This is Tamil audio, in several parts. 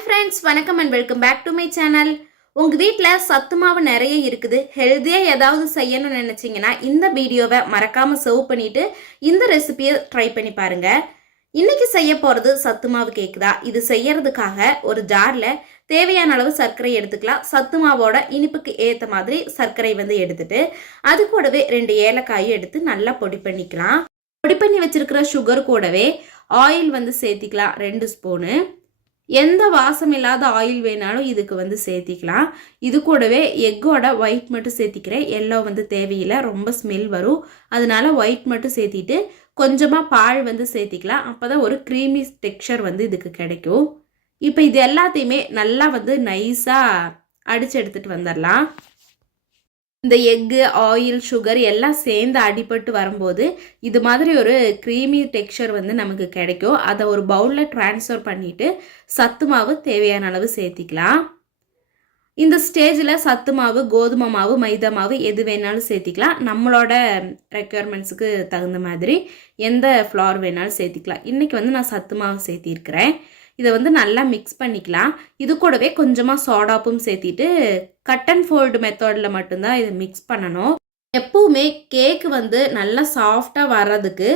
ஹாய் ஃப்ரெண்ட்ஸ், வணக்கம் and welcome back to my channel. உங்கள் வீட்டில் சத்து மாவு நிறைய இருக்குது, ஹெல்த்தியாக ஏதாவது செய்யணும்னு நினச்சிங்கன்னா இந்த வீடியோவை மறக்காமல் சர்வ் பண்ணிவிட்டு இந்த ரெசிபியை ட்ரை பண்ணி பாருங்கள். இன்றைக்கி செய்ய போகிறது சத்து மாவு கேக்கு தான். இது செய்யறதுக்காக ஒரு ஜாரில் தேவையான அளவு சர்க்கரை எடுத்துக்கலாம். சத்து மாவோட இனிப்புக்கு ஏற்ற மாதிரி சர்க்கரை எடுத்துட்டு அது கூடவே 2 ஏலக்காயும் எடுத்து நல்லா பொடி பண்ணிக்கலாம். பொடி பண்ணி வச்சிருக்கிற சுகர் கூடவே ஆயில் சேர்த்திக்கலாம் 2 ஸ்பூனு. எந்த வாசம் இல்லாத ஆயில் வேணாலும் இதுக்கு சேர்த்திக்கலாம். இது கூடவே எக்கோட ஒயிட் மட்டும் சேர்த்திக்கிறேன். எல்லோ தேவையில்லை, ரொம்ப ஸ்மெல் வரும். அதனால ஒயிட் மட்டும் சேர்த்திட்டு கொஞ்சமாக பால் சேர்த்திக்கலாம். அப்போ தான் ஒரு க்ரீமி டெக்ஸ்சர் இதுக்கு கிடைக்கும். இப்போ இது எல்லாத்தையுமே நல்லா நைஸாக அடித்து எடுத்துகிட்டு வந்துடலாம். இந்த எக்கு, ஆயில், சுகர் எல்லாம் சேர்ந்து அடிபட்டு வரும்போது இது மாதிரி ஒரு க்ரீமி டெக்ஸ்சர் நமக்கு கிடைக்கும். அதை ஒரு பவுலில் ட்ரான்ஸ்ஃபர் பண்ணிவிட்டு சத்து மாவு தேவையான அளவு சேர்த்திக்கலாம். இந்த ஸ்டேஜில் சத்து மாவு, கோதுமை மாவு, மைதா மாவு எது வேணாலும் சேர்த்திக்கலாம். நம்மளோட ரெக்குயர்மெண்ட்ஸுக்கு தகுந்த மாதிரி எந்த ஃப்ளார் வேணாலும் சேர்த்திக்கலாம். இன்றைக்கி நான் சத்து மாவு சேர்த்திருக்கிறேன். இதை நல்லா மிக்ஸ் பண்ணிக்கலாம். இது கூடவே கொஞ்சமாக சோடாப்பும் சேர்த்திட்டு கட் அண்ட் ஃபோல்டு மெத்தடில் மட்டும்தான் இதை மிக்ஸ் பண்ணணும். எப்பவுமே கேக்கு நல்லா சாஃப்டாக வர்றதுக்கு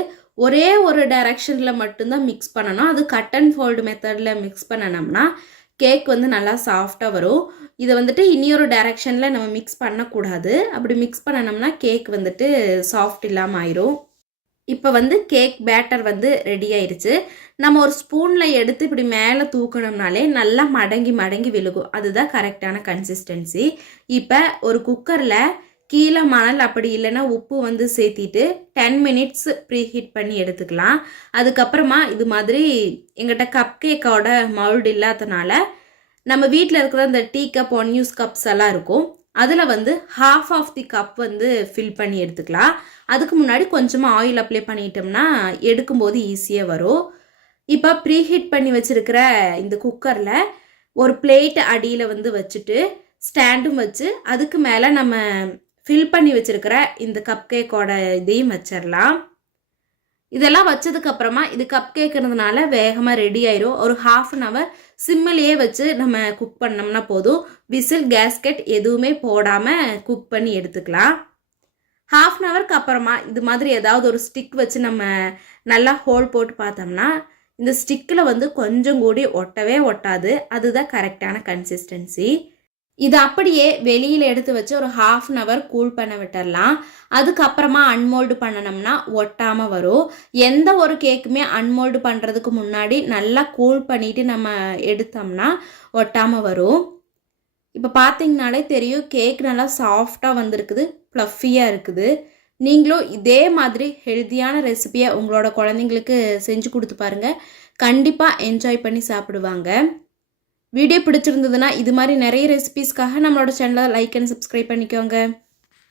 ஒரே ஒரு டைரக்ஷனில் மட்டும்தான் மிக்ஸ் பண்ணணும். அது கட் அண்ட் ஃபோல்டு மெத்தடில் மிக்ஸ் பண்ணனோம்னா கேக் நல்லா சாஃப்டாக வரும். இதை இனியொரு டைரக்ஷனில் நம்ம மிக்ஸ் பண்ணக்கூடாது. அப்படி மிக்ஸ் பண்ணனோம்னா கேக் சாஃப்ட் இல்லாமல் ஆயிரும். இப்போ கேக் பேட்டர் ரெடி ஆயிடுச்சு. நம்ம ஒரு ஸ்பூனில் எடுத்து இப்படி மேலே தூக்கணும்னாலே நல்லா மடங்கி மடங்கி விழுகும். அதுதான் கரெக்டான கன்சிஸ்டன்சி. இப்போ ஒரு குக்கரில் கீழே மணல் அப்படி இல்லைன்னா உப்பு சேர்த்திட்டு 10 மினிட்ஸ் ப்ரீ ஹீட் பண்ணி எடுத்துக்கலாம். அதுக்கப்புறமா இது மாதிரி எங்கிட்ட கப் கேக்கோட மவுல்டு இல்லாதனால நம்ம வீட்டில் இருக்கிற அந்த டீ கப், 1 யூஸ் கப்ஸ் எல்லாம் இருக்கும். அதில் half of the cup fill பண்ணி எடுத்துக்கலாம். அதுக்கு முன்னாடி கொஞ்சமாக ஆயில் அப்ளை பண்ணிட்டோம்னா எடுக்கும்போது ஈஸியாக வரும். இப்போ ப்ரீ ஹீட் பண்ணி வச்சுருக்கிற இந்த குக்கரில் ஒரு பிளேட் அடியில் வச்சுட்டு ஸ்டாண்டும் வச்சு அதுக்கு மேலே நம்ம ஃபில் பண்ணி வச்சுருக்கிற இந்த கப் கேக்கோட இதையும் வச்சிடலாம். இதெல்லாம் வச்சதுக்கப்புறமா இது கப் கேட்கறதுனால வேகமாக ரெடி ஆயிரும். ஒரு 1/2 hour சிம்மிலேயே வச்சு நம்ம குக் பண்ணோம்னா போதும். விசில், கேஸ்கெட் எதுவுமே போடாமல் குக் பண்ணி எடுத்துக்கலாம். 1/2 hourக்கு அப்புறமா இது மாதிரி ஏதாவது ஒரு ஸ்டிக் வச்சு நம்ம நல்லா ஹோல் போட்டு பார்த்தோம்னா இந்த ஸ்டிக்கில் கொஞ்சம் கூடி ஒட்டவே ஒட்டாது. அதுதான் கரெக்டான கன்சிஸ்டன்சி. இது அப்படியே வெளியில் எடுத்து வச்சு ஒரு 1/2 hour கூல் பண்ண விட்டுடலாம். அதுக்கப்புறமா அன்மோல்டு பண்ணணும்னா ஒட்டாமல் வரும். எந்த ஒரு கேக்குமே அன்மோல்டு பண்ணுறதுக்கு முன்னாடி நல்லா கூல் பண்ணிவிட்டு நம்ம எடுத்தோம்னா ஒட்டாமல் வரும். இப்போ பார்த்தீங்கனாலே தெரியும், கேக் நல்லா சாஃப்டாக வந்திருக்குது, ப்ளஃபியாக இருக்குது. நீங்களும் இதே மாதிரி ஹெல்த்தியான ரெசிபியை உங்களோட குழந்தைங்களுக்கு செஞ்சு கொடுத்து பாருங்கள். கண்டிப்பாக என்ஜாய் பண்ணி சாப்பிடுவாங்க. வீடியோ பிடிச்சிருந்ததுன்னா இது மாதிரி நிறைய ரெசிபீஸ்க்காக நம்மளோட சேனலை லைக் அண்ட் சப்ஸ்கிரைப் பண்ணிக்கோங்க.